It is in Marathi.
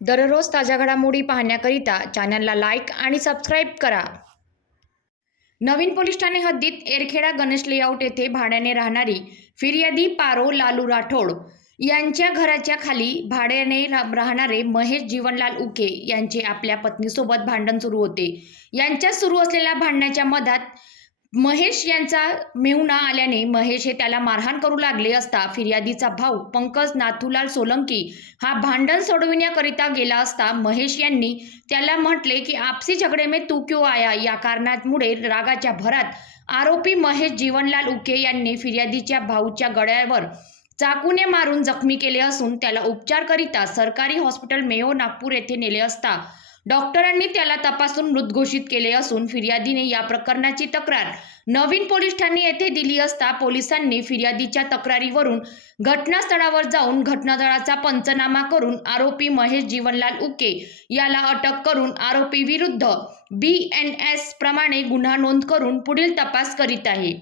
दररोज ताज्या घडामोडी पाहण्याकरिता चॅनलला लाईक आणि सबस्क्राईब करा. नवीन पोलीस ठाणे हद्दीत एरखेडा गणेश लेआउट येथे भाड्याने राहणारी फिर्यादी पारो लालू राठोड यांच्या घराच्या खाली भाड्याने रा- राहणारे महेश जीवनलाल उके यांचे आपल्या पत्नीसोबत भांडण सुरू होते. यांच्यात सुरू असलेल्या भांडण्याच्या मधात महेश यांचा मेहुणा आल्याने महेश हे त्याला मारहाण करू लागले असता फिर्यादीचा भाऊ पंकज नाथूलाल सोलंकी हा भांडण सोडविण्याकरिता गेला असता महेश यांनी त्याला म्हटले की आपसी झगडे में तू क्यों आया? या कारणामुळे रागाच्या भरात आरोपी महेश जीवनलाल उके यांनी फिर्यादीच्या भाऊच्या गळ्यावर चाकूने मारून जखमी केले असून त्याला उपचारकरिता सरकारी हॉस्पिटल मेयो नागपूर येथे नेले असता डॉक्टरांनी त्याला तपासून मृत घोषित केले असून फिर्यादीने या प्रकरणाची तक्रार नवीन पोलीस ठाणे येथे दिली असता पोलिसांनी फिर्यादीच्या तक्रारीवरून घटनास्थळावर जाऊन घटनास्थळाचा पंचनामा करून आरोपी महेश जीवनलाल उके याला अटक करून आरोपी विरुद्ध बी एन एस प्रमाणे गुन्हा नोंद करून पुढील तपास करीत आहे.